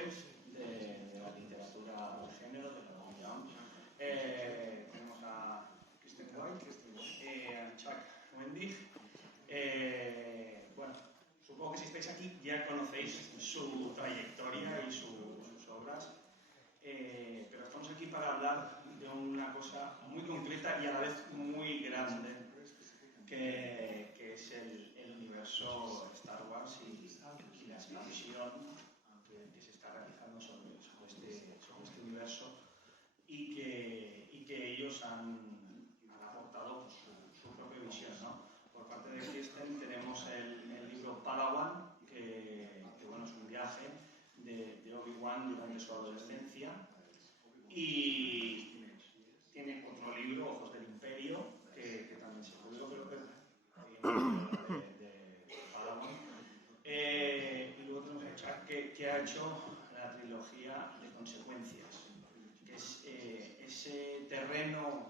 autores de la literatura de género, de la opinión. Tenemos a Kristen White, a Chuck Wendig. Bueno, supongo que si estáis aquí ya conocéis su trayectoria y sus obras, pero estamos aquí para hablar de una cosa muy concreta y a la vez muy grande, que es el universo Star Wars y la expansión que se está realizando sobre este universo y que ellos han aportado su propia visión, ¿no? Por parte de Kristen tenemos el libro Padawan, que bueno, es un viaje de Obi-Wan durante su adolescencia, y tiene otro libro, Ojos del Imperio, que también se publicó, creo que de Padawan. Y luego tenemos a Chuck, que ha hecho la trilogía de Consecuencias, que es ese terreno,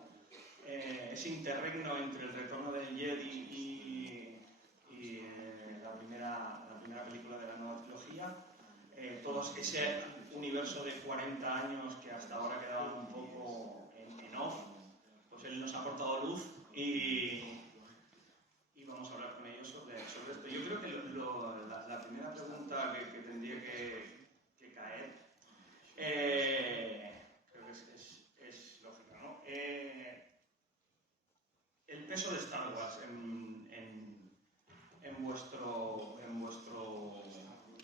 ese interregno entre el retorno del Jedi y la primera película de la nueva trilogía. Todo ese universo de 40 años que hasta ahora quedaban un poco en off, pues él nos ha aportado luz y vamos a hablar con ellos sobre esto. Yo creo que la primera pregunta que tendría que caer, creo que es lógica, ¿no? El peso de Star Wars en vuestro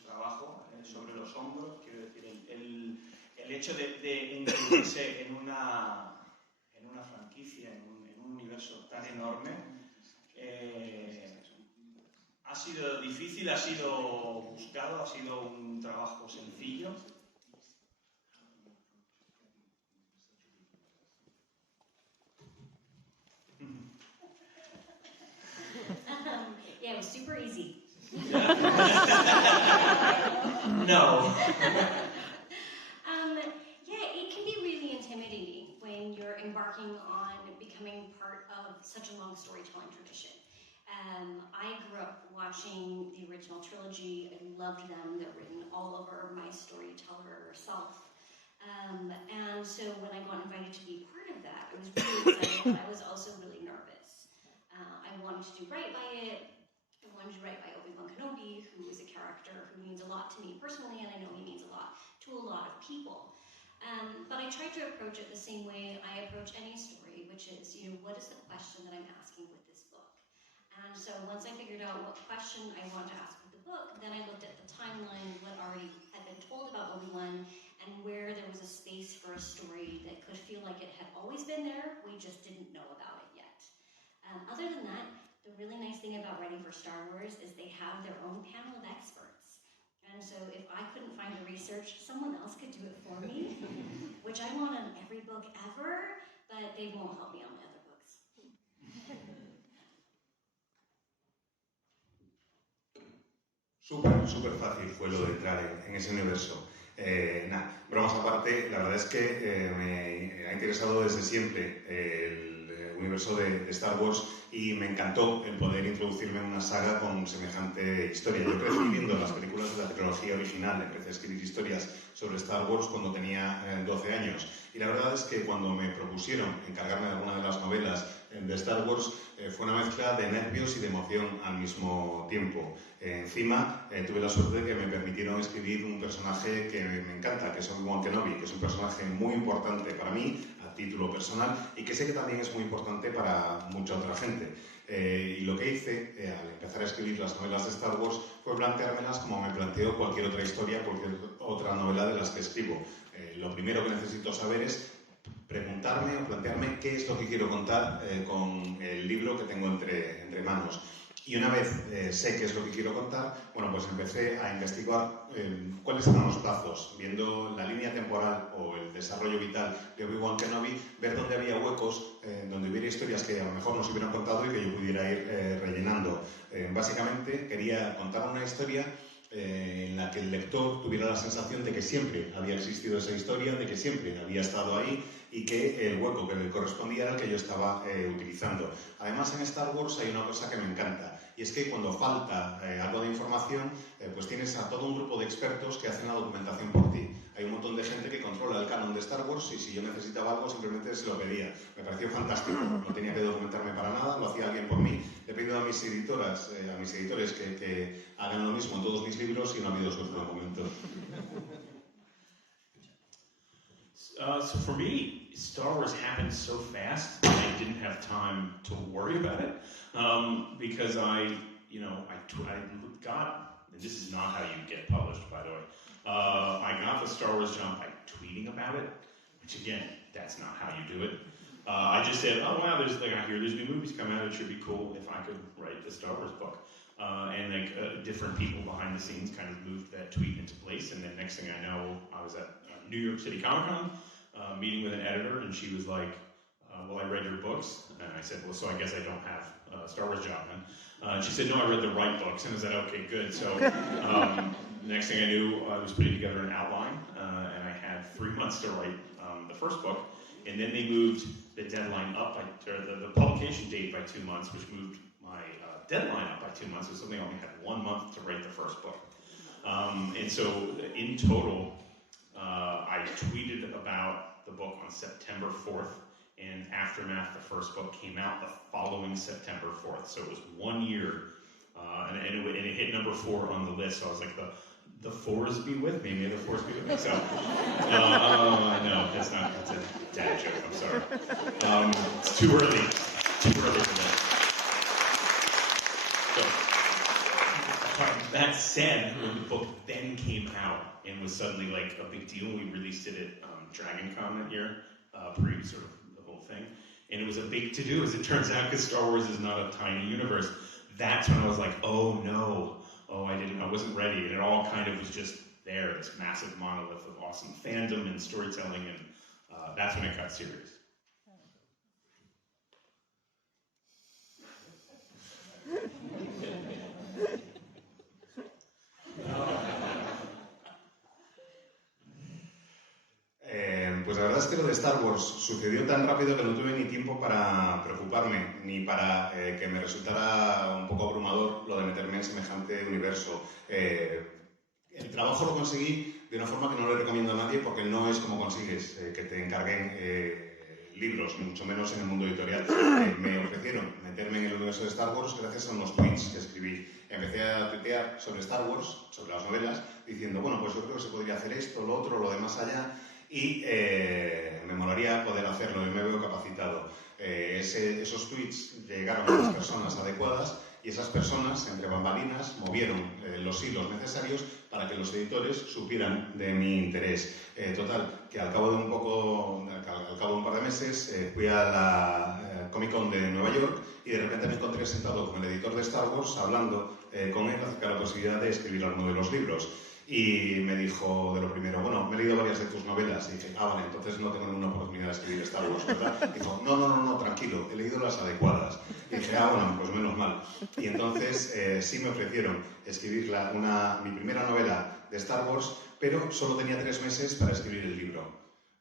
trabajo, sobre los hombros, quiero decir, el hecho de incluirse en una franquicia, en un universo tan enorme, ¿ha sido difícil? ¿Ha sido buscado? ¿Ha sido un trabajo sencillo? Yeah, it was super easy. No. Yeah, it can be really intimidating when you're embarking on becoming part of such a long storytelling tradition. I grew up watching the original trilogy. I loved them. They're written all over my storyteller self. And so when I got invited to be part of that, I was really excited, but I was also really nervous. I wanted to do right by it. I wanted to write by Obi-Wan Kenobi, who is a character who means a lot to me personally, and I know he means a lot to a lot of people. But I tried to approach it the same way I approach any story, which is, what is the question that I'm asking with this book? And so once I figured out what question I wanted to ask with the book, then I looked at the timeline, what already had been told about Obi-Wan, and where there was a space for a story that could feel like it had always been there, we just didn't know about it yet. Other than that, the really nice thing about writing for Star Wars is they have their own panel of experts. And so if I couldn't find the research, someone else could do it for me, which I want on every book ever, but they won't help me on the other books. Súper fácil fue lo de entrar en ese universo. Bromas aparte, la verdad es que me ha interesado desde siempre el universo de Star Wars y me encantó el poder introducirme en una saga con semejante historia. Yo crecí viendo las películas de la trilogía original, empecé a escribir historias sobre Star Wars cuando tenía 12 años y la verdad es que cuando me propusieron encargarme de alguna de las novelas de Star Wars fue una mezcla de nervios y de emoción al mismo tiempo. Encima tuve la suerte de que me permitieron escribir un personaje que me encanta, que es Obi-Wan Kenobi, que es un personaje muy importante para mí a título personal y que sé que también es muy importante para mucha otra gente. Y lo que hice al empezar a escribir las novelas de Star Wars fue planteármelas como me planteo cualquier otra historia, cualquier otra novela de las que escribo. Lo primero que necesito saber es preguntarme o plantearme qué es lo que quiero contar con el libro que tengo entre manos. Y una vez sé qué es lo que quiero contar, bueno, pues empecé a investigar cuáles eran los plazos, viendo la línea temporal o el desarrollo vital de Obi-Wan Kenobi, ver dónde había huecos, donde hubiera historias que a lo mejor no se hubieran contado y que yo pudiera ir rellenando. Básicamente quería contar una historia en la que el lector tuviera la sensación de que siempre había existido esa historia, de que siempre había estado ahí y que el hueco que le correspondía era el que yo estaba utilizando. Además, en Star Wars hay una cosa que me encanta, y es que cuando falta algo de información, pues tienes a todo un grupo de expertos que hacen la documentación por ti. un montón de gente que controla el canon de Star Wars y si yo necesitaba algo simplemente se lo pedía. Me pareció fantástico, no tenía que documentarme para nada, lo hacía alguien por mí. Le he pedido a mis editoras, a mis editores que hagan lo mismo en todos mis libros y no ha habido suerte de momento. So for me, Star Wars happened so fast that I didn't have time to worry about it because I got, and this is not how you get published, by the way. I got the Star Wars jump by tweeting about it, which again, that's not how you do it. I just said, oh wow, I hear there's new movies coming out. It should be cool if I could write the Star Wars book. And different people behind the scenes kind of moved that tweet into place. And then next thing I know, I was at New York City Comic Con meeting with an editor, and she was like, well, I read your books. And I said, well, so I guess I don't have a Star Wars job then. And she said, no, I read the right books. And I said, okay, good. So next thing I knew, I was putting together an outline, and I had 3 months to write the first book. And then they moved the deadline up, the publication date by 2 months, which moved my deadline up by 2 months. So suddenly I only had 1 month to write the first book. And so in total, I tweeted about the book on September 4th, and Aftermath, the first book, came out the following September 4th. So it was 1 year, and it hit number 4 on the list. So I was like, the fours be with me. May the fours be with me. So, no, that's a dad joke. I'm sorry. It's too early. Too early for that. So, that said, when the book then came out and was suddenly like a big deal, we released it at Dragon Con that year, pre sort of the whole thing. And it was a big to-do, as it turns out, because Star Wars is not a tiny universe. That's when I was like, oh no. I wasn't ready, and it all kind of was just there, this massive monolith of awesome fandom and storytelling, and that's when it got serious. Pues la verdad es que lo de Star Wars sucedió tan rápido que no tuve ni tiempo para preocuparme, ni para que me resultara un poco abrumador lo de meterme en semejante universo. El trabajo lo conseguí de una forma que no le recomiendo a nadie porque no es como consigues que te encarguen libros, ni mucho menos en el mundo editorial. Me ofrecieron meterme en el universo de Star Wars gracias a unos tweets que escribí. Empecé a tuitear sobre Star Wars, sobre las novelas, diciendo, bueno, pues yo creo que se podría hacer esto, lo otro, lo de más allá, y me molaría poder hacerlo y me veo capacitado. Esos tweets llegaron a las personas adecuadas y esas personas, entre bambalinas, movieron los hilos necesarios para que los editores supieran de mi interés. Total, que al cabo de un par de meses fui a la Comic Con de Nueva York y de repente me encontré sentado con el editor de Star Wars hablando con él acerca de la posibilidad de escribir alguno de los libros. Y me dijo de lo primero, bueno, me he leído varias de tus novelas. Y dije, vale, entonces no tengo ninguna oportunidad de escribir Star Wars, ¿verdad? Y dijo, no, tranquilo, he leído las adecuadas. Y dije, bueno, pues menos mal. Y entonces sí me ofrecieron escribir mi primera novela de Star Wars, pero solo tenía 3 meses para escribir el libro.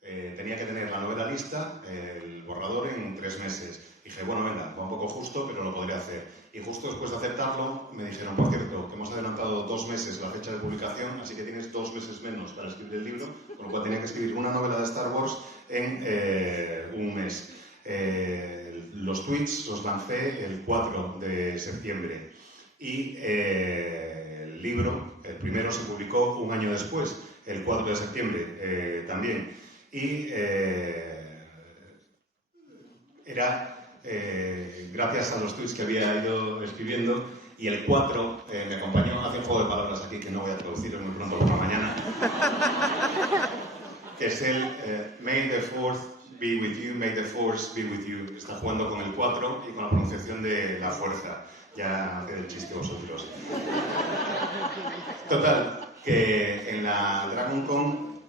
Tenía que tener la novela lista, el borrador, en 3 meses. Dije, bueno, venga, va un poco justo, pero lo podría hacer. Y justo después de aceptarlo, me dijeron, por cierto, que hemos adelantado 2 meses la fecha de publicación, así que tienes 2 meses menos para escribir el libro, con lo cual tenía que escribir una novela de Star Wars en 1 mes. Los tweets los lancé el 4 de septiembre y el libro, el primero, se publicó 1 año después, el 4 de septiembre también. Y era gracias a los tweets que había ido escribiendo, y el 4 me acompañó, hace un juego de palabras aquí que no voy a traducir muy pronto por la mañana, que es el May the Fourth be with you, May the Force be with you. Está jugando con el 4 y con la pronunciación de la fuerza. Ya haced el chiste vosotros. Total, que en la Dragon Con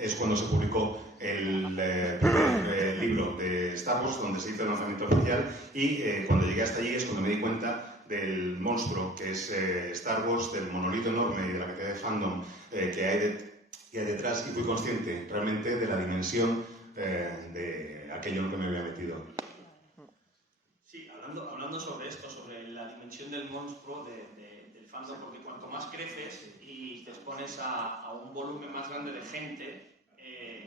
es cuando se publicó el primer libro de Star Wars, donde se hizo el lanzamiento oficial, y cuando llegué hasta allí es cuando me di cuenta del monstruo que es Star Wars, del monolito enorme y de la cantidad de fandom que hay detrás, y fui consciente realmente de la dimensión de aquello en lo que me había metido. Sí, hablando sobre esto, sobre la dimensión del monstruo del fandom, porque cuanto más creces y y te expones a un volumen más grande de gente,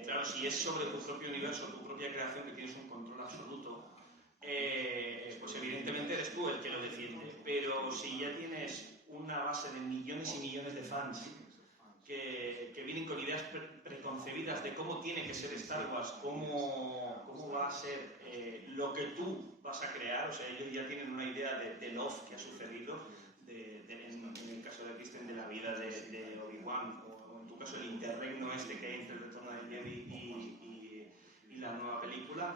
claro, si es sobre tu propio universo, tu propia creación, que tienes un control absoluto, pues evidentemente eres tú el que lo defiende. Pero si ya tienes una base de millones y millones de fans que vienen con ideas preconcebidas de cómo tiene que ser Star Wars, cómo va a ser lo que tú vas a crear, o sea, ellos ya tienen una idea de love que ha sucedido, en el caso de Kristen, de la vida de Obi-Wan, o en tu caso el interregno este que hay entre el retorno del Jedi y la nueva película.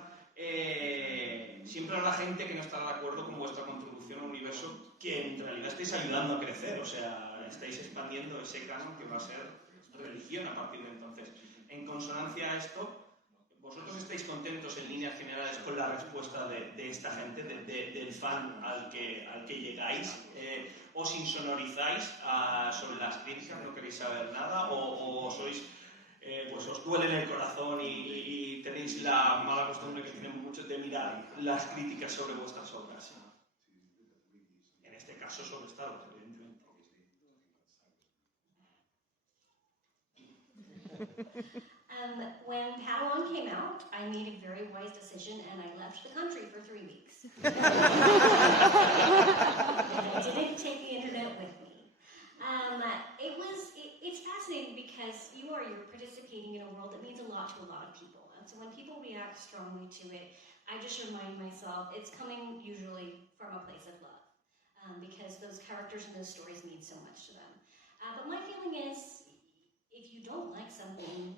Siempre habrá gente que no estará de acuerdo con vuestra contribución al universo, que en realidad estáis ayudando a crecer, o sea, estáis expandiendo ese canon que va a ser religión a partir de entonces. En consonancia a esto, ¿vosotros estáis contentos en líneas generales con la respuesta de esta gente, del fan al que llegáis? ¿Os insonorizáis sobre las críticas, no queréis saber nada? ¿O sois, pues os duele en el corazón y tenéis la mala costumbre que tenemos muchos de mirar las críticas sobre vuestras obras? En este caso sobre Star Wars, evidentemente. When Padawan came out, I made a very wise decision and I left the country for 3 weeks. I didn't take the internet with me. It's fascinating because you're participating in a world that means a lot to a lot of people. And so when people react strongly to it, I just remind myself it's coming usually from a place of love. Because those characters and those stories mean so much to them. But my feeling is, if you don't like something,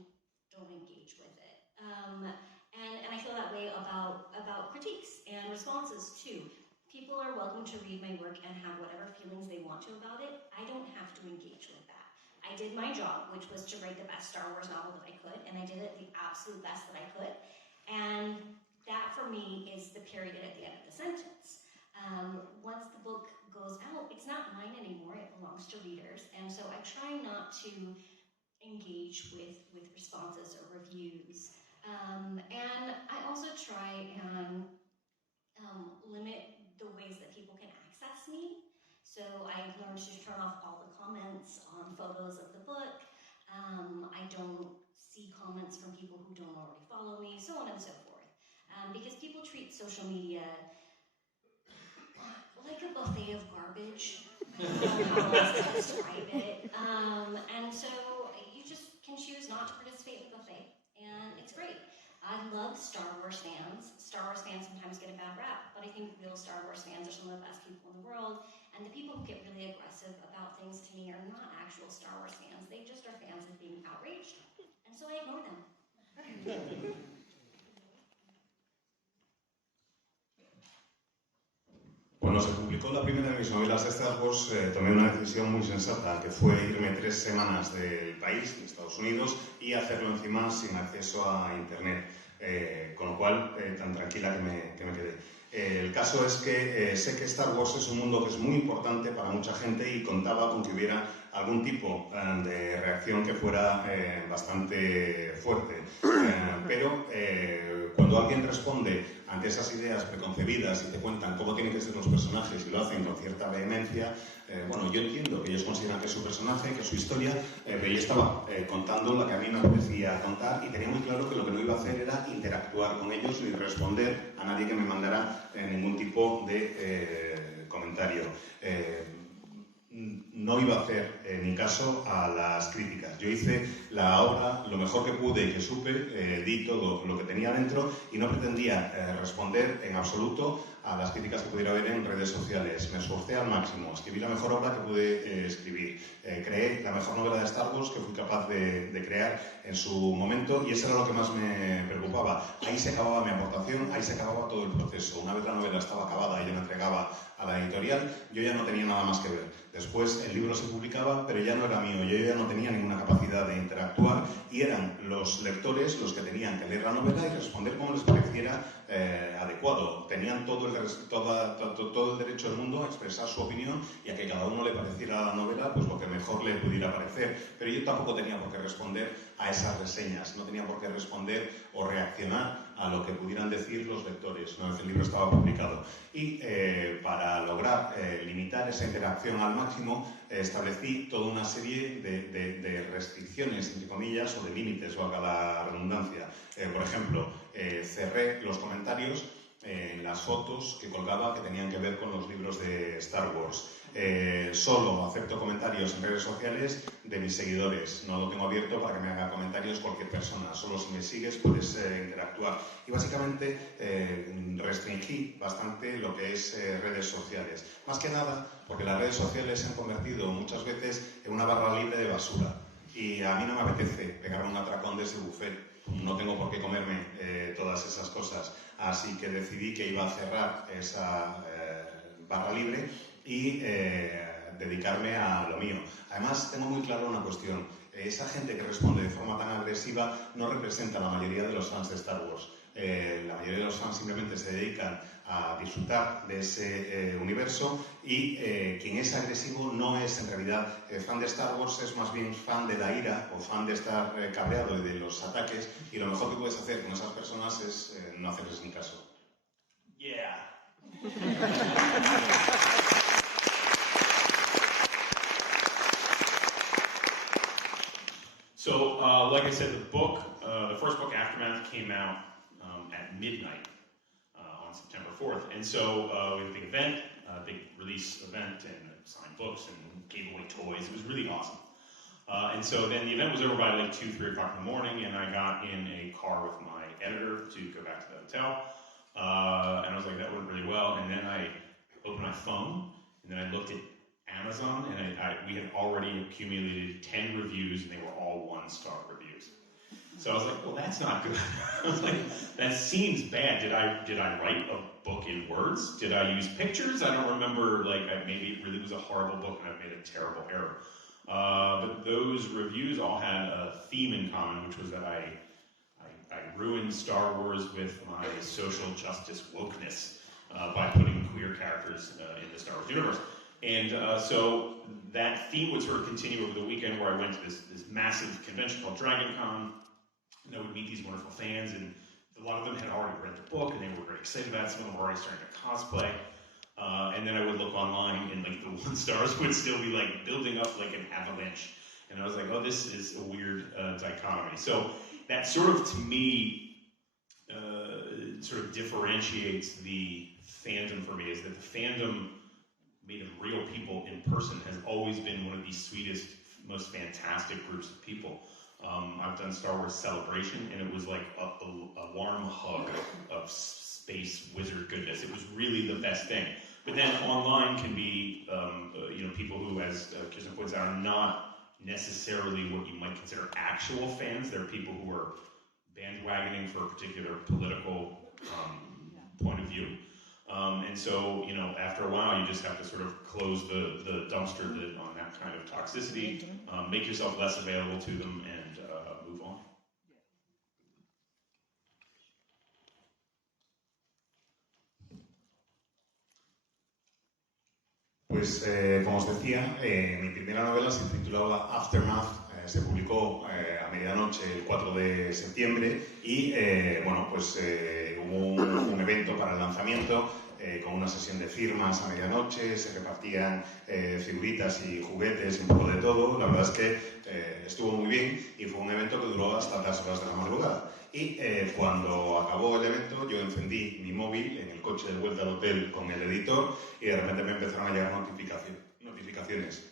don't engage with it. And I feel that way about critiques and responses too. People are welcome to read my work and have whatever feelings they want to about it. I don't have to engage with that. I did my job, which was to write the best Star Wars novel that I could, and I did it the absolute best that I could. And that for me is the period at the end of the sentence. Once the book goes out, it's not mine anymore, it belongs to readers. And so I try not to engage with responses or reviews. And I also try and limit the ways that people can access me. So I learned to turn off all the comments on photos of the book. I don't see comments from people who don't already follow me, so on and so forth. Because people treat social media like a buffet of garbage. How else to describe it? And so you just can choose not to participate in the buffet, and it's great. I love Star Wars fans. Star Wars fans sometimes get a bad rap, but I think real Star Wars fans are some of the best people in the world, and the people who get really aggressive about things to me are not actual Star Wars fans. They just are fans of being outraged, and so I ignore them. Cuando se publicó la primera de mis novelas de Star Wars, tomé una decisión muy sensata, que fue irme 3 semanas del país, de Estados Unidos, y hacerlo encima sin acceso a Internet, con lo cual tan tranquila que me quedé. El caso es que sé que Star Wars es un mundo que es muy importante para mucha gente y contaba con que hubiera algún tipo de reacción que fuera bastante fuerte. Pero cuando alguien responde ante esas ideas preconcebidas y te cuentan cómo tienen que ser los personajes y lo hacen con cierta vehemencia, bueno, yo entiendo que ellos consideran que es su personaje, que es su historia, pero yo estaba contando la que a mí me apetecía contar y tenía muy claro que lo que no iba a hacer era interactuar con ellos ni responder a nadie que me mandara ningún tipo de comentario. No iba a hacer ni caso a las críticas. Yo hice la obra lo mejor que pude y que supe, di todo lo que tenía dentro y no pretendía responder en absoluto a las críticas que pudiera haber en redes sociales. Me esforcé al máximo, escribí la mejor obra que pude escribir, creé la mejor novela de Star Wars que fui capaz de crear en su momento y eso era lo que más me preocupaba. Ahí se acababa mi aportación, ahí se acababa todo el proceso. Una vez la novela estaba acabada y yo me entregaba a la editorial, yo ya no tenía nada más que ver. Después el libro se publicaba, pero ya no era mío, yo ya no tenía ninguna capacidad de interactuar y eran los lectores los que tenían que leer la novela y responder como les pareciera adecuado. Tenían todo el derecho del mundo a expresar su opinión y a que cada uno le pareciera a la novela pues lo que mejor le pudiera parecer. Pero yo tampoco tenía por qué responder a esas reseñas, no tenía por qué responder o reaccionar a lo que pudieran decir los lectores una vez el libro estaba publicado. Y para lograr limitar esa interacción al máximo, establecí toda una serie de restricciones, entre comillas, o de límites, valga la redundancia. Por ejemplo, cerré los comentarios en las fotos que colgaba que tenían que ver con los libros de Star Wars. Solo acepto comentarios en redes sociales de mis seguidores. No lo tengo abierto para que me haga comentarios cualquier persona. Solo si me sigues puedes interactuar. Y básicamente restringí bastante lo que es redes sociales. Más que nada porque las redes sociales se han convertido muchas veces en una barra libre de basura. Y a mí no me apetece pegarme un atracón de ese buffet. No tengo por qué comerme todas esas cosas. Así que decidí que iba a cerrar esa barra libre y dedicarme a lo mío. Además, tengo muy claro una cuestión. Esa gente que responde de forma tan agresiva no representa a la mayoría de los fans de Star Wars. La mayoría de los fans simplemente se dedican a disfrutar de ese universo y quien es agresivo no es en realidad fan de Star Wars, es más bien fan de la ira o fan de estar cabreado y de los ataques, y lo mejor que puedes hacer con esas personas es no hacerles ni caso. Yeah. So, like I said, the first book, Aftermath, came out at midnight on September 4th. And so we had a big event, a big release event, and signed books and gave away toys. It was really awesome. And so then the event was over by like 2, 3 o'clock in the morning, and I got in a car with my editor to go back to the hotel. And I was like, that went really well. And then I opened my phone, and then I looked at Amazon, and we had already accumulated 10 reviews, and they were all 1-star reviews. So I was like, well, that's not good. I was like, that seems bad. Did I write a book in words? Did I use pictures? I don't remember. Maybe it really was a horrible book, and I made a terrible error. But those reviews all had a theme in common, which was that I ruined Star Wars with my social justice wokeness by putting queer characters in the Star Wars universe. And so that theme would sort of continue over the weekend, where I went to this massive convention called Dragon Con, and I would meet these wonderful fans, and a lot of them had already read the book, and they were very excited about it. Some of them were already starting to cosplay. And then I would look online, and like the 1-stars would still be like building up like an avalanche. And I was like, oh, this is a weird dichotomy. So that sort of, to me, sort of differentiates the fandom for me, is that the fandom made of real people in person has always been one of the sweetest, most fantastic groups of people. I've done Star Wars Celebration, and it was like a warm hug of space wizard goodness. It was really the best thing. But then online can be, people who, as Kirsten points out, are not necessarily what you might consider actual fans. They're people who are bandwagoning for a particular political point of view. And so, after a while, you just have to sort of close the dumpster lid on that kind of toxicity, make yourself less available to them, and move on. Pues, como os decía, mi primera novela se titulaba Aftermath, se publicó a medianoche el 4 de septiembre y, hubo un evento para el lanzamiento con una sesión de firmas a medianoche, se repartían figuritas y juguetes y un poco de todo. La verdad es que estuvo muy bien y fue un evento que duró hasta las horas de la madrugada. Y cuando acabó el evento, yo encendí mi móvil en el coche de vuelta al hotel con el editor y de repente me empezaron a llegar notificaciones.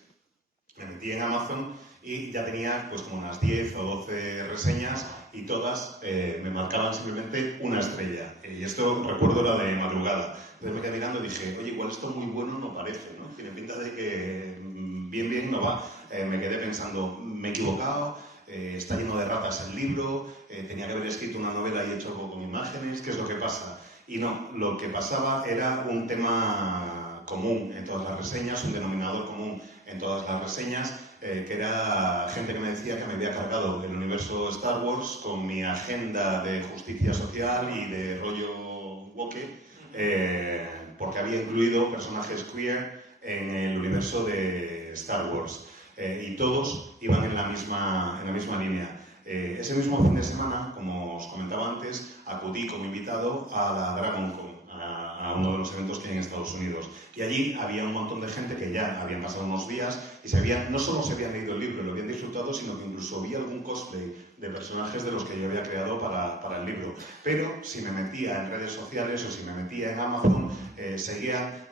Me metí en Amazon y ya tenía pues como unas 10 o 12 reseñas y todas me marcaban simplemente una estrella. Y esto, recuerdo, era de madrugada. Entonces me quedé mirando y dije, oye, igual esto muy bueno no parece, ¿no? Tiene pinta de que bien no va. Me quedé pensando, me he equivocado, está lleno de ratas el libro, tenía que haber escrito una novela y hecho algo con imágenes, ¿qué es lo que pasa? Y no, lo que pasaba era un tema común en todas las reseñas, un denominador común en todas las reseñas, que era gente que me decía que me había cargado el universo Star Wars con mi agenda de justicia social y de rollo woke, porque había incluido personajes queer en el universo de Star Wars. Y todos iban en la misma línea. Ese mismo fin de semana, como os comentaba antes, acudí como invitado a la DragonCon, a uno de los eventos que hay en Estados Unidos. Y allí había un montón de gente que ya habían pasado unos días y no solo se habían leído el libro, lo habían disfrutado, sino que incluso vi algún cosplay de personajes de los que yo había creado para el libro. Pero si me metía en redes sociales o si me metía en Amazon, seguía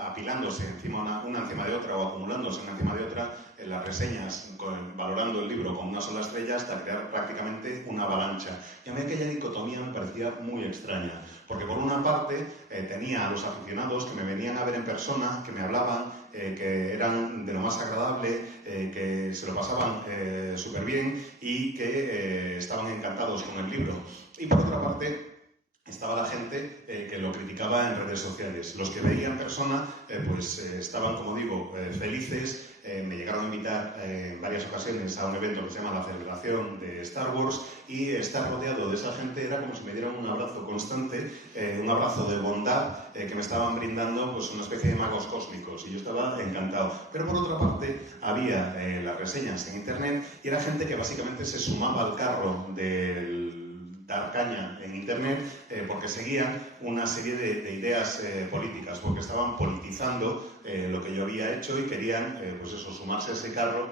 apilándose una encima de otra o acumulándose una encima de otra las reseñas valorando el libro con una sola estrella hasta crear prácticamente una avalancha. Y a mí aquella dicotomía me parecía muy extraña, porque por una parte tenía a los aficionados que me venían a ver en persona, que me hablaban, que eran de lo más agradable, que se lo pasaban súper bien y que estaban encantados con el libro. Y por otra parte estaba la gente que lo criticaba en redes sociales. Los que veía en persona estaban, como digo, felices. Me llegaron a invitar en varias ocasiones a un evento que se llama la celebración de Star Wars y estar rodeado de esa gente era como si me dieran un abrazo constante, un abrazo de bondad que me estaban brindando pues, una especie de magos cósmicos y yo estaba encantado. Pero por otra parte había las reseñas en internet y era gente que básicamente se sumaba al carro del dar caña en internet porque seguían una serie de ideas políticas, porque estaban politizando lo que yo había hecho y querían sumarse a ese carro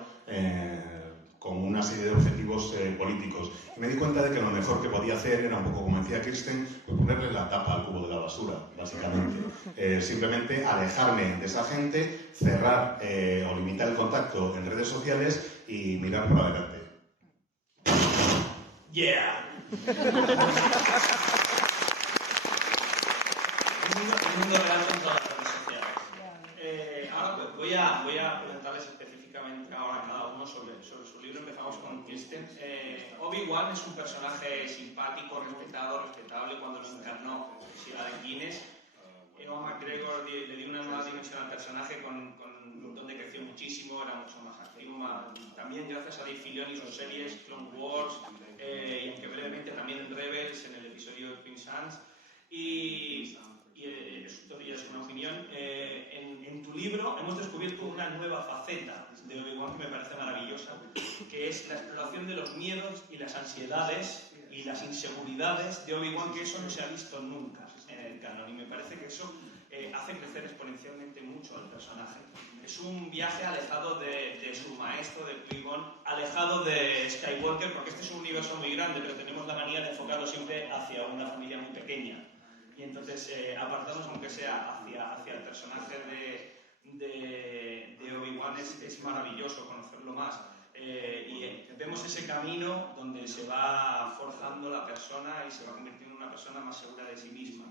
con una serie de objetivos políticos. Y me di cuenta de que lo mejor que podía hacer era un poco como decía Kirsten, pues ponerle la tapa al cubo de la basura, básicamente. Simplemente alejarme de esa gente, cerrar o limitar el contacto en redes sociales y mirar por adelante. Yeah. El mundo real con todas las redes sociales. Ahora voy a presentarles específicamente ahora cada uno sobre su libro. Empezamos con Kirsten. Obi-Wan es un personaje simpático, respetable cuando lo encarnó si era de Guinness. Ewan McGregor le dio una nueva dimensión al personaje donde creció muchísimo, era mucho más activo, también gracias a Dave Filoni y sus series Clone Wars, y aunque brevemente también en Rebels, en el episodio de Twin Suns. Y esto ya es una opinión. En tu libro hemos descubierto una nueva faceta de Obi-Wan que me parece maravillosa, que es la exploración de los miedos y las ansiedades y las inseguridades de Obi-Wan, que eso no se ha visto nunca en el canon, y me parece que eso hace crecer exponencialmente mucho al personaje. Es un viaje alejado de su maestro, de Qui-Gon, alejado de Skywalker, porque este es un universo muy grande, pero tenemos la manía de enfocarlo siempre hacia una familia muy pequeña. Y entonces apartarnos, aunque sea hacia el personaje de Obi-Wan, es maravilloso conocerlo más. Y vemos ese camino donde se va forjando la persona y se va convirtiendo en una persona más segura de sí misma.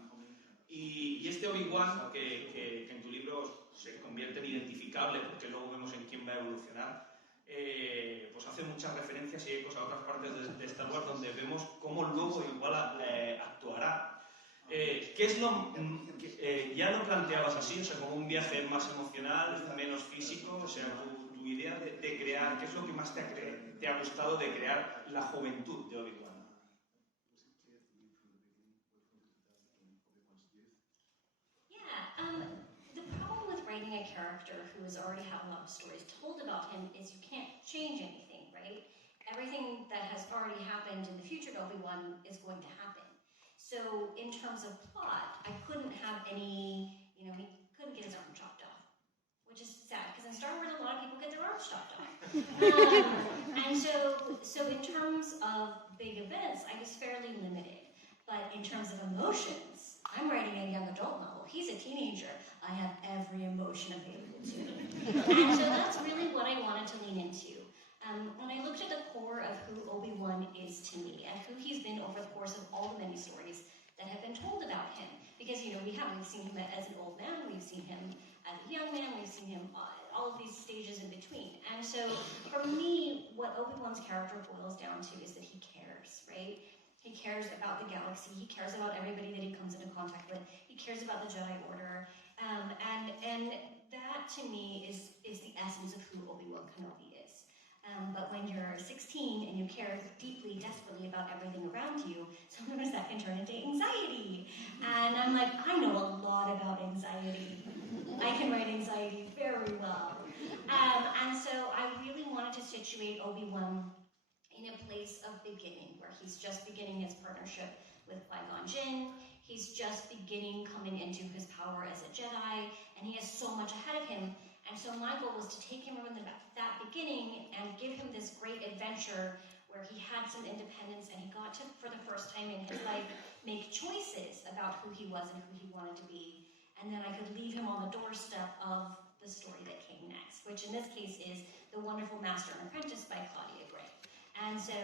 Y este Obi-Wan, que en tu libro se convierte en identificable, porque luego vemos en quién va a evolucionar, pues hace muchas referencias y ecos a otras partes de Star Wars donde vemos cómo luego igual actuará. ¿Qué es ya lo planteabas así, o sea, como un viaje más emocional, menos físico, o sea, tu idea de crear, ¿qué es lo que más te ha gustado de crear la juventud de Obi-Wan? The problem with writing a character who has already had a lot of stories told about him is you can't change anything, right? Everything that has already happened in the future to Obi-Wan is going to happen. So in terms of plot, I couldn't have any, he couldn't get his arm chopped off, which is sad, because in Star Wars a lot of people get their arms chopped off. And so in terms of big events, I was fairly limited. But in terms of emotions, I'm writing a young adult novel. He's a teenager. I have every emotion available to me. And so that's really what I wanted to lean into. When I looked at the core of who Obi-Wan is to me and who he's been over the course of all the many stories that have been told about him, because we've seen him as an old man, we've seen him as a young man, we've seen him all of these stages in between. And so for me, what Obi-Wan's character boils down to is that he cares, right? He cares about the galaxy. He cares about everybody that he comes into contact with. He cares about the Jedi Order, and that to me is the essence of who Obi-Wan Kenobi is. But when you're 16 and you care deeply, desperately about everything around you, sometimes that can turn into anxiety. And I'm like, I know a lot about anxiety. I can write anxiety very well. And so I really wanted to situate Obi-Wan in a place of beginning, where he's just beginning his partnership with Qui-Gon Jinn. He's just beginning coming into his power as a Jedi, and he has so much ahead of him. And so my goal was to take him from that beginning and give him this great adventure where he had some independence and he got to, for the first time in his life, make choices about who he was and who he wanted to be. And then I could leave him on the doorstep of the story that came next, which in this case is The Wonderful Master and Apprentice by Claudia Gray. And so,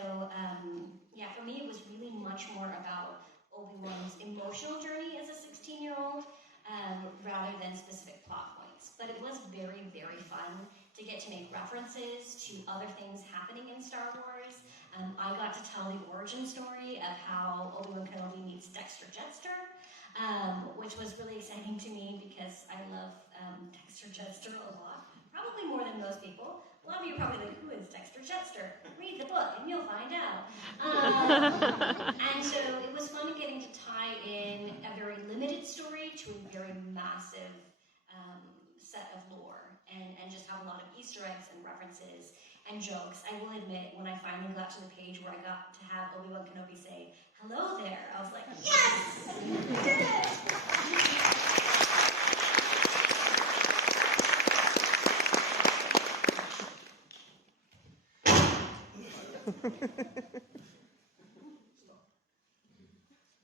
yeah, for me it was really much more about Obi-Wan's emotional journey as a 16-year-old rather than specific plot points. But it was very, very fun to get to make references to other things happening in Star Wars. I got to tell the origin story of how Obi-Wan Kenobi meets Dexter Jettster, which was really exciting to me because I love Dexter Jettster a lot, probably more than most people. A lot of you are probably like, who is Dexter Jettster? Read the book and you'll find out. And so it was fun getting to tie in a very limited story to a very massive set of lore and just have a lot of Easter eggs and references and jokes. I will admit, when I finally got to the page where I got to have Obi-Wan Kenobi say, "Hello there," I was like, yes! I did it!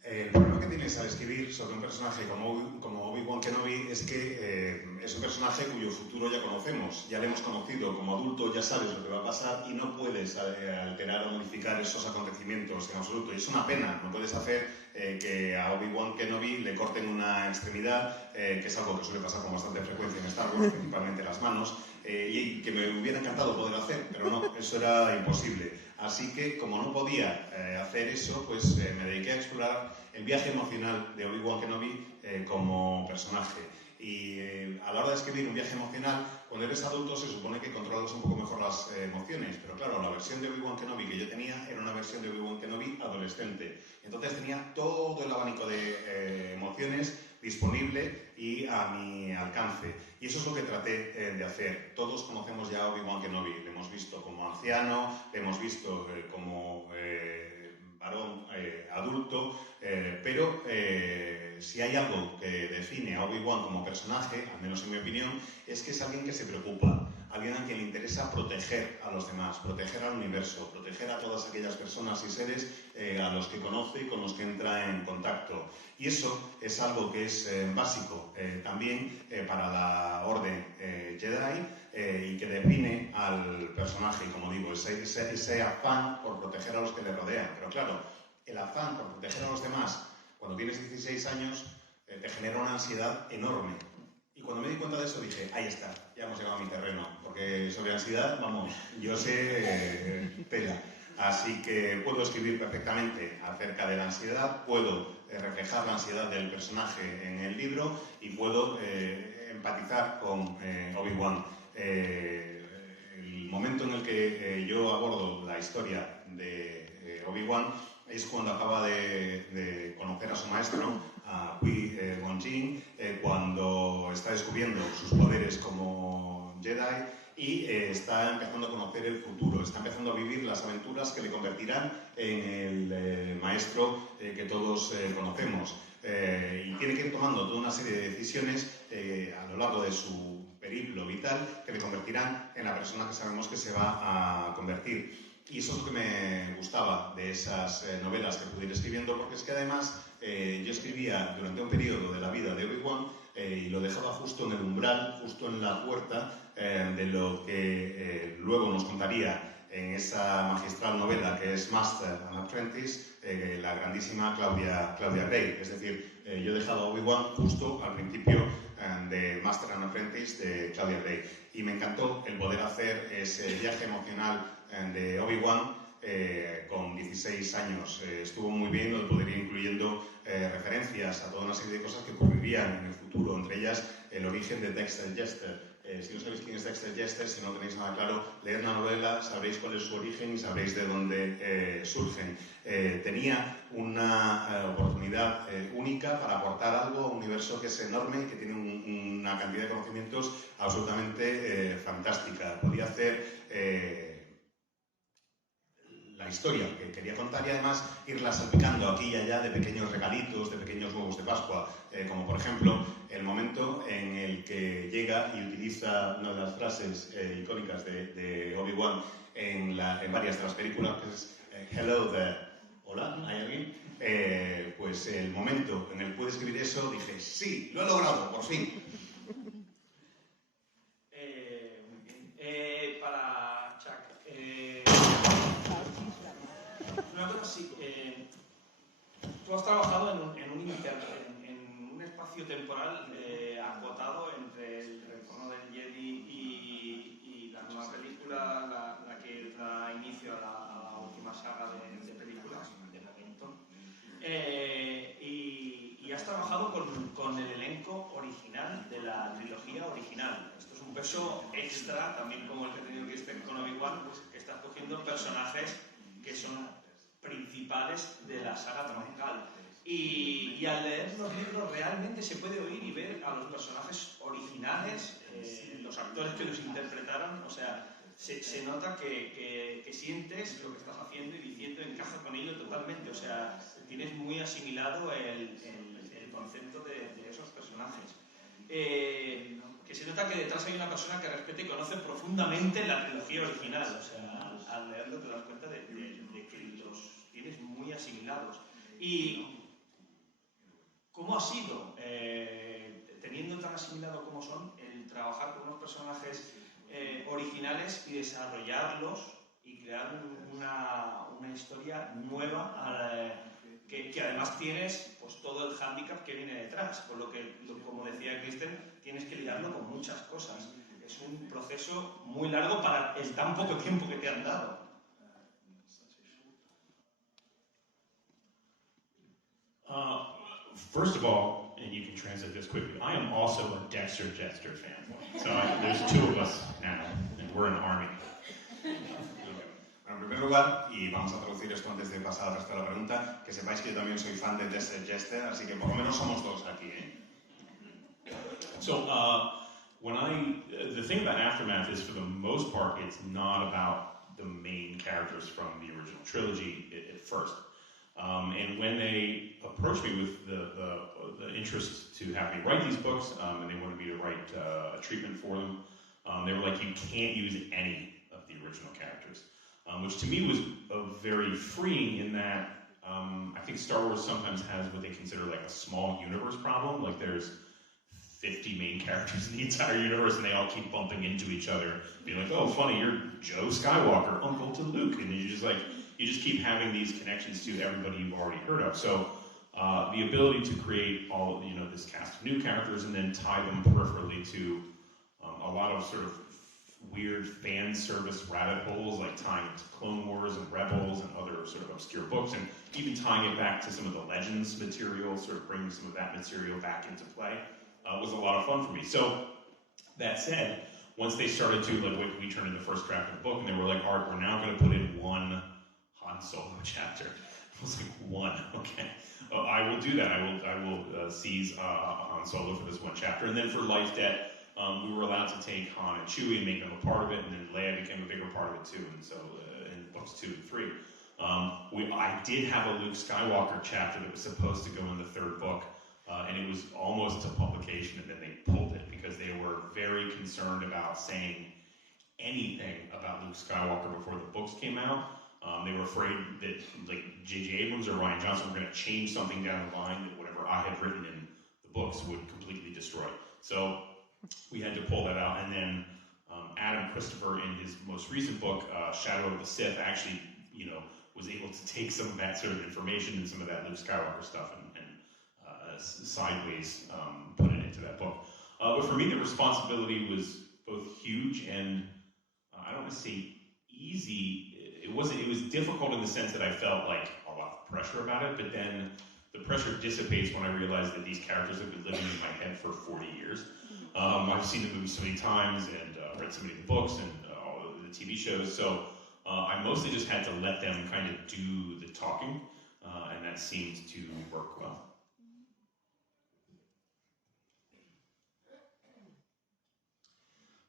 El problema que tienes al escribir sobre un personaje como Obi-Wan Kenobi es que es un personaje cuyo futuro ya conocemos, ya le hemos conocido como adulto, ya sabes lo que va a pasar y no puedes alterar o modificar esos acontecimientos en absoluto. Y es una pena, no puedes hacer que a Obi-Wan Kenobi le corten una extremidad, que es algo que suele pasar con bastante frecuencia en Star Wars, principalmente las manos, y que me hubiera encantado poder hacer, pero no, eso era imposible. Así que, como no podía hacer eso, pues me dediqué a explorar el viaje emocional de Obi-Wan Kenobi como personaje. Y a la hora de escribir un viaje emocional, cuando eres adulto se supone que controlas un poco mejor las emociones, pero claro, la versión de Obi-Wan Kenobi que yo tenía era una versión de Obi-Wan Kenobi adolescente. Entonces tenía todo el abanico de emociones disponible y a mi alcance. Y eso es lo que traté de hacer. Todos conocemos ya a Obi-Wan Kenobi. Le hemos visto como anciano, le hemos visto como varón adulto, pero si hay algo que define a Obi-Wan como personaje, al menos en mi opinión, es que es alguien que se preocupa, alguien a quien le interesa proteger a los demás, proteger al universo, proteger a todas aquellas personas y seres a los que conoce y con los que entra en contacto. Y eso es algo que es básico también para la Orden Jedi y que define al personaje, como digo, ese afán por proteger a los que le rodean. Pero claro, el afán por proteger a los demás, cuando tienes 16 años, te genera una ansiedad enorme. Y cuando me di cuenta de eso dije, ahí está, ya hemos llegado a mi terreno, porque sobre ansiedad, vamos, yo sé tela. Así que puedo escribir perfectamente acerca de la ansiedad, puedo reflejar la ansiedad del personaje en el libro y puedo empatizar con Obi-Wan. El momento en el que yo abordo la historia de Obi-Wan es cuando acaba de conocer a su maestro, a Qui-Gon Jinn, cuando está descubriendo sus poderes como Jedi y está empezando a conocer el futuro, está empezando a vivir las aventuras que le convertirán en el maestro que todos conocemos. Y tiene que ir tomando toda una serie de decisiones a lo largo de su periplo vital que le convertirán en la persona que sabemos que se va a convertir. Y eso es lo que me gustaba de esas novelas que pude ir escribiendo, porque es que además yo escribía durante un periodo de la vida de Obi-Wan y lo dejaba justo en el umbral, justo en la puerta de lo que luego nos contaría en esa magistral novela que es Master and Apprentice, la grandísima Claudia Gray. Es decir, yo dejaba a Obi-Wan justo al principio de Master and Apprentice de Claudia Gray. Y me encantó el poder hacer ese viaje emocional de Obi-Wan con 16 años. Estuvo muy bien el poder ir incluyendo referencias a toda una serie de cosas que ocurrirían en el futuro, entre ellas el origen de Dexter Jettster. Si no sabéis quién es Dexter Jettster, si no tenéis nada claro, leed la novela, sabréis cuál es su origen y sabréis de dónde surgen. Tenía una oportunidad única para aportar algo a un universo que es enorme y que tiene una cantidad de conocimientos absolutamente fantástica. Podía hacer la historia que quería contar y además irla salpicando aquí y allá de pequeños regalitos, de pequeños huevos de Pascua, como por ejemplo el momento en el que llega y utiliza una de las frases icónicas de Obi-Wan en varias de las películas, que es hello there, hola, ¿hay alguien? Pues el momento en el que pude escribir eso, dije, sí, lo he logrado, por fin. Muy bien. Para Chuck, una cosa sí, tú has trabajado en un espacio temporal acotado entre el retorno del Jedi y la nueva película, la que da inicio a la última saga de películas, de Paddington. Y has trabajado con el elenco original de la trilogía original. Esto es un peso extra, también como el que ha tenido que estar con Obi-Wan, que estás cogiendo personajes que son principales de la saga troncal. Y al leer los libros realmente se puede oír y ver a los personajes originales, los actores que los interpretaron, o sea, se nota que sientes lo que estás haciendo y diciendo, encaja con ello totalmente, o sea, tienes muy asimilado el concepto de esos personajes. Que se nota que detrás hay una persona que respete y conoce profundamente la trilogía original, o sea, al leerlo te das cuenta de que los tienes muy asimilados. Y ¿cómo ha sido, teniendo tan asimilado como son, el trabajar con unos personajes originales y desarrollarlos y crear una historia nueva que además tienes pues todo el hándicap que viene detrás, con lo que, como decía Kristen, tienes que lidiarlo con muchas cosas. Es un proceso muy largo para el tan poco tiempo que te han dado. First of all, and you can translate this quickly, I am also a Dexter Jettster fanboy. So there's two of us now, and we're an army. Bueno, en primer lugar, y vamos a traducir esto antes de pasar al resto de la pregunta, que sepáis que yo también soy fan de Dexter Jettster, así que por lo menos somos dos aquí, ¿eh? So the thing about Aftermath is, for the most part, it's not about the main characters from the original trilogy at first. And when they approached me with the interest to have me write these books, and they wanted me to write a treatment for them, they were like, you can't use any of the original characters. Which to me was very freeing in that I think Star Wars sometimes has what they consider like a small universe problem. Like there's 50 main characters in the entire universe and they all keep bumping into each other. Being like, oh, funny, you're Joe Skywalker, uncle to Luke. And you just keep having these connections to everybody you've already heard of. So the ability to create all, this cast of new characters and then tie them peripherally to a lot of sort of weird fan service rabbit holes, like tying it to Clone Wars and Rebels and other sort of obscure books, and even tying it back to some of the Legends material, sort of bringing some of that material back into play, was a lot of fun for me. So, that said, once they started to, like, we turned in the first draft of the book, and they were like, Art, we're now going to put in one Han Solo chapter. I was like, one, okay. I will do that. I will seize Han Solo for this one chapter. And then for Life Debt, we were allowed to take Han and Chewie and make them a part of it, and then Leia became a bigger part of it too. And so in books 2 and 3, I did have a Luke Skywalker chapter that was supposed to go in the third book, and it was almost to publication, and then they pulled it because they were very concerned about saying anything about Luke Skywalker before the books came out. They were afraid that like J.J. Abrams or Rian Johnson were going to change something down the line that whatever I had written in the books would completely destroy. So we had to pull that out, and then Adam Christopher, in his most recent book, Shadow of the Sith, actually, was able to take some of that sort of information and some of that Luke Skywalker stuff and sideways put it into that book. But for me, the responsibility was both huge and I don't want to say easy. It was difficult in the sense that I felt like a lot of pressure about it, but then the pressure dissipates when I realize that these characters have been living in my head for 40 years. I've seen the movie so many times and read so many of the books and all of the TV shows, so I mostly just had to let them kind of do the talking, and that seemed to work well.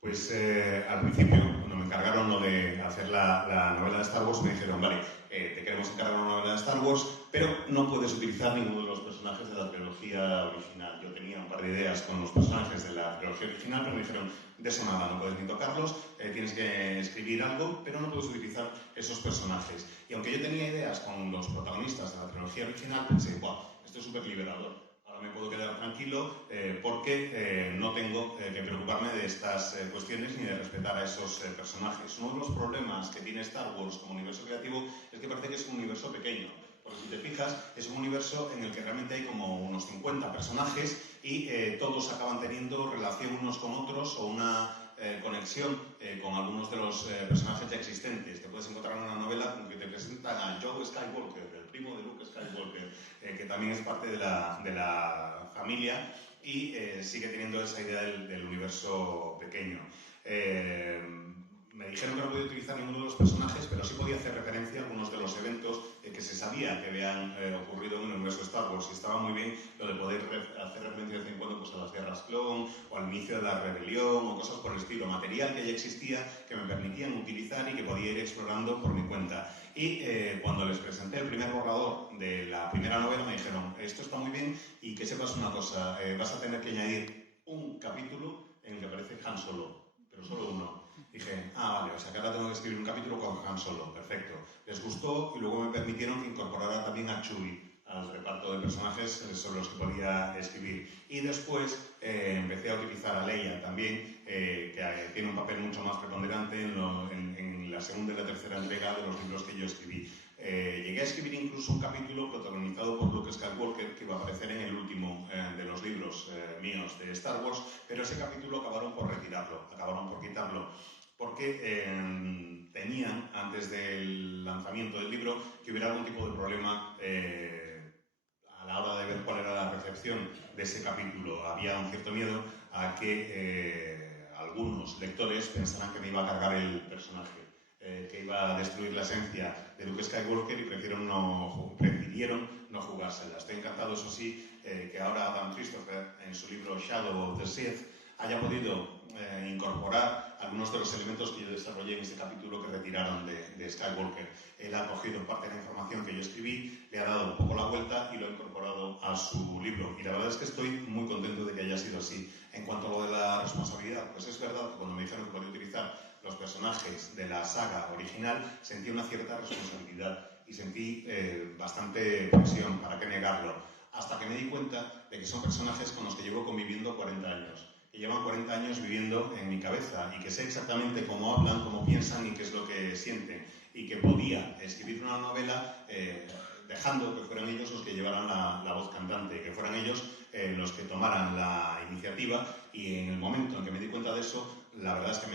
Pues al principio, cuando me encargaron lo de hacer la novela de Star Wars, me dijeron, vale, te queremos encargar una novela de Star Wars, pero no puedes utilizar ninguno de los personajes de la trilogía original. Yo tenía un par de ideas con los personajes de la trilogía original, pero me dijeron, de eso nada, no puedes ni tocarlos, tienes que escribir algo, pero no puedes utilizar esos personajes. Y aunque yo tenía ideas con los protagonistas de la trilogía original, pensé, wow, esto es súper liberador. Me puedo quedar tranquilo porque no tengo que preocuparme de estas cuestiones ni de respetar a esos personajes. Uno de los problemas que tiene Star Wars como universo creativo es que parece que es un universo pequeño. Porque si te fijas, es un universo en el que realmente hay como unos 50 personajes y todos acaban teniendo relación unos con otros o una conexión con algunos de los personajes ya existentes. Te puedes encontrar en una novela en que te presentan a Joe Skywalker, el primo de Luke Skywalker, que también es parte de la familia y sigue teniendo esa idea del universo pequeño. Me dijeron que no podía utilizar ninguno de los personajes, pero sí podía hacer referencia a algunos de los eventos que se sabía que habían ocurrido en el universo de Star Wars. Y estaba muy bien lo de poder hacer referencia de vez en cuando pues, a las guerras clon o al inicio de la rebelión o cosas por el estilo. Material que ya existía, que me permitían utilizar y que podía ir explorando por mi cuenta. Y cuando les presenté el primer borrador de la primera novela me dijeron, esto está muy bien y que sepas una cosa, vas a tener que añadir un capítulo en el que aparece Han Solo, pero solo uno. Dije, vale, o sea que ahora tengo que escribir un capítulo con Han Solo, perfecto. Les gustó y luego me permitieron que incorporara también a Chewie al reparto de personajes sobre los que podía escribir. Y después empecé a utilizar a Leia también, que tiene un papel mucho más preponderante en la segunda y la tercera entrega de los libros que yo escribí. Llegué a escribir incluso un capítulo protagonizado por Luke Skywalker que iba a aparecer en el último de los libros míos de Star Wars, pero ese capítulo acabaron por retirarlo, acabaron por quitarlo, porque temían, antes del lanzamiento del libro, que hubiera algún tipo de problema a la hora de ver cuál era la recepción de ese capítulo. Había un cierto miedo a que algunos lectores pensaran que me iba a cargar el personaje, que iba a destruir la esencia de Luke Skywalker y prefirieron no jugársela. Estoy encantado, eso sí, que ahora Adam Christopher, en su libro Shadow of the Sith, haya podido incorporar algunos de los elementos que yo desarrollé en este capítulo que retiraron de Skywalker. Él ha cogido parte de la información que yo escribí, le ha dado un poco la vuelta y lo ha incorporado a su libro. Y la verdad es que estoy muy contento de que haya sido así. En cuanto a lo de la responsabilidad, pues es verdad que cuando me dijeron que podía utilizar los personajes de la saga original, sentí una cierta responsabilidad y sentí bastante presión, ¿para qué negarlo? Hasta que me di cuenta de que son personajes con los que llevo conviviendo 40 años. Que llevan 40 años viviendo en mi cabeza y que sé exactamente cómo hablan, cómo piensan y qué es lo que sienten. Y que podía escribir una novela dejando que fueran ellos los que llevaran la voz cantante, que fueran ellos los que tomaran la iniciativa. Y en el momento en que me di cuenta de eso, la verdad es que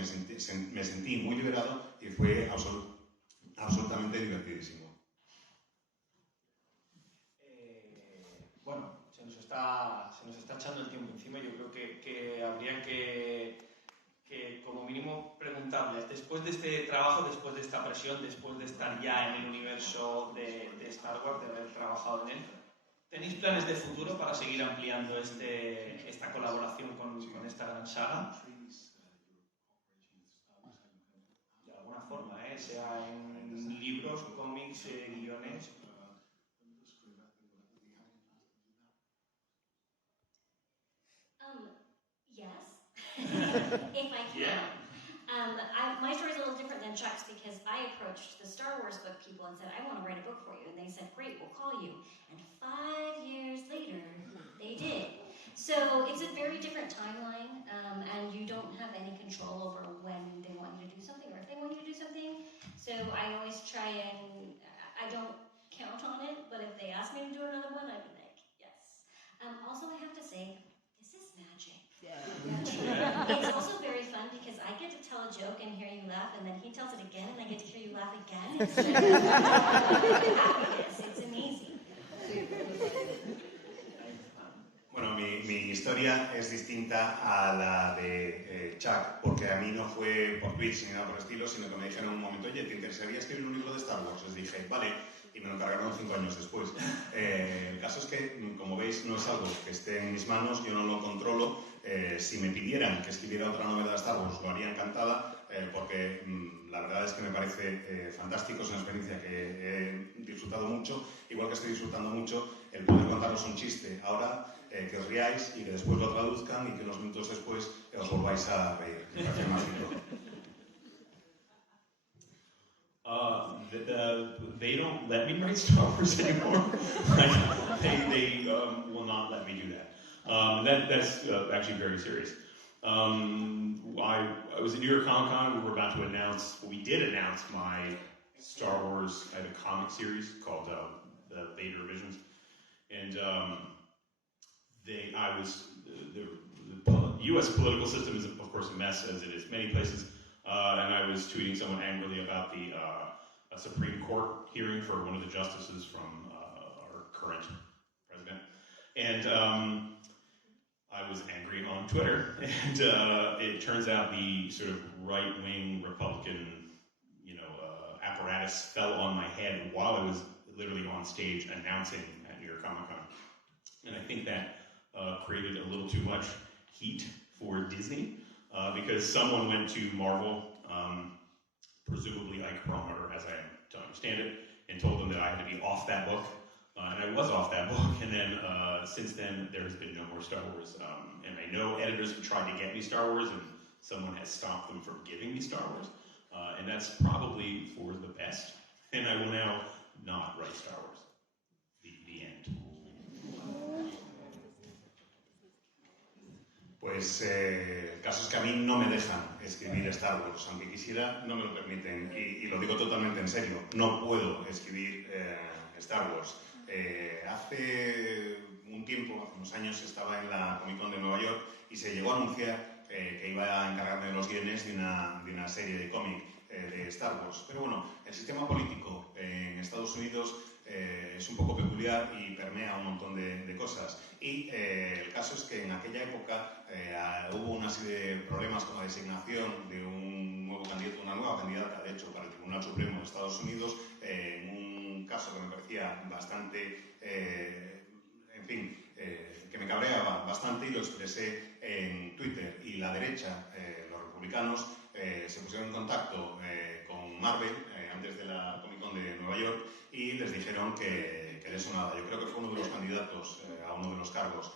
me sentí muy liberado y fue absolutamente divertidísimo. Bueno, se nos está echando el tiempo encima. Yo creo que habría que como mínimo preguntarles, después de este trabajo, después de esta presión, después de estar ya en el universo de Star Wars, de haber trabajado en él, ¿tenéis planes de futuro para seguir ampliando esta colaboración con esta gran saga? De alguna forma, sea en libros, cómics, guiones. Yes, if I can. Yeah. My story is a little different than Chuck's because I approached the Star Wars book people and said, I want to write a book for you. And they said, great, we'll call you. And 5 years later, they did. So it's a very different timeline, and you don't have any control over when they want you to do something or if they want you to do something. So I always try and, I don't count on it, but if they ask me to do another one, I'd be like, yes. Also, I have to say, this is magic. It's also very fun because I get to tell a joke and hear you laugh, and then he tells it again, and I get to hear you laugh again. It's just happiness. It's amazing. Bueno, mi historia es distinta a la de Chuck, porque a mí no fue por tweets ni nada por el estilo, sino que me dijeron en un momento, oye, ¿te interesaría escribir un libro de Star Wars? Les dije, vale, y me lo encargaron 5 años después. El caso es que, como veis, no es algo que esté en mis manos, yo no lo controlo. Si me pidieran que escribiera otra novela de Star Wars, lo haría encantada, porque la verdad es que me parece fantástico, es una experiencia que he disfrutado mucho, igual que estoy disfrutando mucho el poder contaros un chiste ahora, que os riáis y que después lo traduzcan y que unos minutos después os volváis a reír. Me parece mágico. They don't let me write Star Wars anymore. They will not let me do that. That's actually very serious. I was at New York Comic Con. We did announce my Star Wars. I had a comic series called the Vader Visions, and the U.S. political system is, of course, a mess, as it is many places. And I was tweeting someone angrily about the a Supreme Court hearing for one of the justices from our current president. And I was angry on Twitter. And it turns out the sort of right-wing Republican, apparatus fell on my head while I was literally on stage announcing at New York Comic Con. And I think that created a little too much heat for Disney. Because someone went to Marvel, presumably Ike Perlmutter, as I understand it, and told them that I had to be off that book. And I was off that book, and then since then, there has been no more Star Wars. And I know editors have tried to get me Star Wars, and someone has stopped them from giving me Star Wars. And that's probably for the best. And I will now not write Star Wars. The end. Pues el caso es que a mí no me dejan escribir Star Wars, aunque quisiera, no me lo permiten, y lo digo totalmente en serio, no puedo escribir Star Wars. Hace un tiempo, hace unos años, estaba en la Comic Con de Nueva York y se llegó a anunciar que iba a encargarme de los guiones de una serie de cómic de Star Wars. Pero bueno, el sistema político en Estados Unidos es un poco peculiar y permea un montón de cosas. Y el caso es que en aquella época hubo una serie de problemas con la designación de un nuevo candidato, una nueva candidata, de hecho, para el Tribunal Supremo de Estados Unidos, en un caso que me parecía bastante, que me cabreaba bastante, y lo expresé en Twitter. Y la derecha, los republicanos, se pusieron en contacto con Marvel antes de la Comic Con de Nueva York y les dijeron que les sonaba. Yo creo que fue uno de los candidatos a uno de los cargos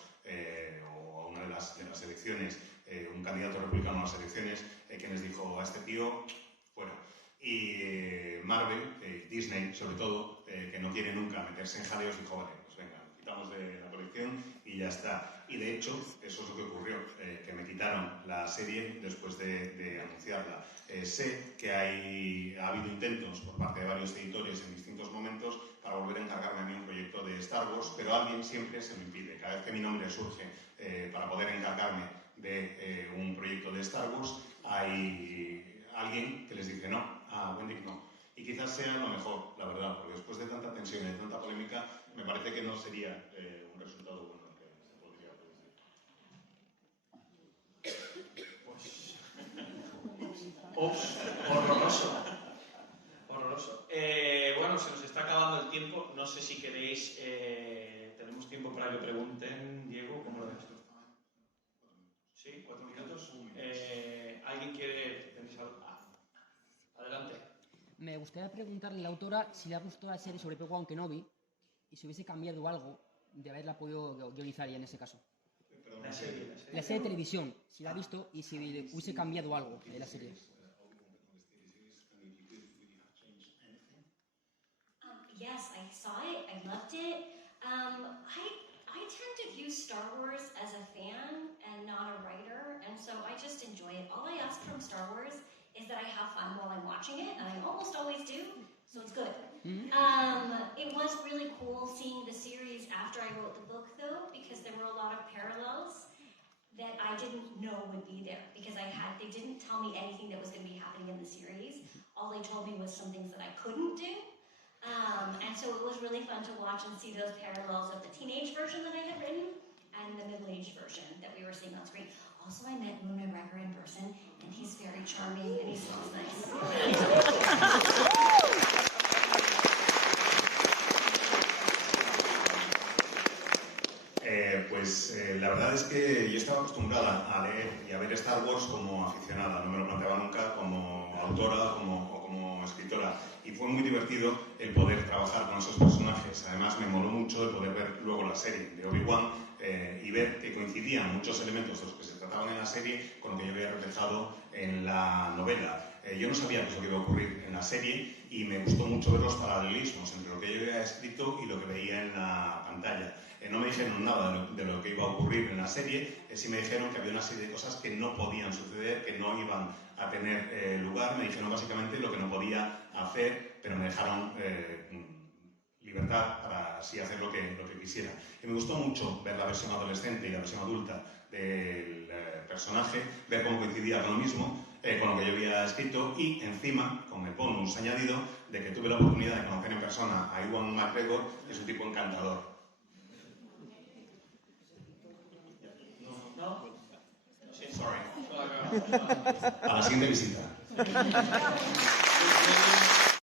o a una de las elecciones, un candidato republicano a las elecciones, quien les dijo a este tío, fuera. Y Marvel, Disney sobre todo, que no quiere nunca meterse en jaleos, dijo, vale, pues venga, quitamos de la colección y ya está. Y de hecho, eso es lo que ocurrió, que me quitaron la serie después de anunciarla. Sé que ha habido intentos por parte de varios editores en distintos momentos para volver a encargarme a mí un proyecto de Star Wars, pero alguien siempre se lo impide. Cada vez que mi nombre surge para poder encargarme de un proyecto de Star Wars, hay alguien que les dice no, Wendy no. Y quizás sea lo mejor, la verdad, porque después de tanta tensión y de tanta polémica, me parece que no sería un resultado bueno que se podría producir. Horroroso. Bueno, se nos está acabando el tiempo. No sé si queréis... tenemos tiempo para que pregunten. Diego, ¿cómo lo ves tú? ¿Sí? 4 minutos. ¿Alguien quiere...? Adelante. Me gustaría preguntarle a la autora si le ha gustado la serie sobre Obi-Wan Kenobi y si hubiese cambiado algo de haberla podido guionizar ya en ese caso. La serie. La serie de televisión, si la ha visto y si hubiese cambiado algo de la serie. Yes, I saw it. I loved it. I tend to view Star Wars as a fan and not a writer, and so I just enjoy it. All I ask from Star Wars is that I have fun while I'm watching it, and I almost always do, so it's good. It was really cool seeing the series after I wrote the book, though, because there were a lot of parallels that I didn't know would be there, because they didn't tell me anything that was going to be happening in the series. All they told me was some things that I couldn't do. And so it was really fun to watch and see those parallels of the teenage version that I had written and the middle-aged version that we were seeing on screen. Also, I met Ewan McGregor in person, and he's very charming and he smells nice. estaba acostumbrada a leer y a ver Star Wars como aficionada, no me lo planteaba nunca como autora o como escritora. Y fue muy divertido el poder trabajar con esos personajes. Además, me moló mucho el poder ver luego la serie de Obi-Wan y ver que coincidían muchos elementos de los que se trataban en la serie con lo que yo había reflejado en la novela. Yo no sabía pues, lo que iba a ocurrir en la serie y me gustó mucho ver los paralelismos entre lo que yo había escrito y lo que veía en la pantalla. No me dijeron nada de lo que iba a ocurrir en la serie, sí me dijeron que había una serie de cosas que no podían suceder, que no iban a tener lugar. Me dijeron básicamente lo que no podía hacer, pero me dejaron libertad para así hacer lo que quisiera. Y me gustó mucho ver la versión adolescente y la versión adulta del personaje, ver cómo coincidía con lo mismo, con lo que yo había escrito, y encima con el bonus añadido de que tuve la oportunidad de conocer en persona a Ewan McGregor, que es un tipo encantador. Sorry. A la siguiente visita.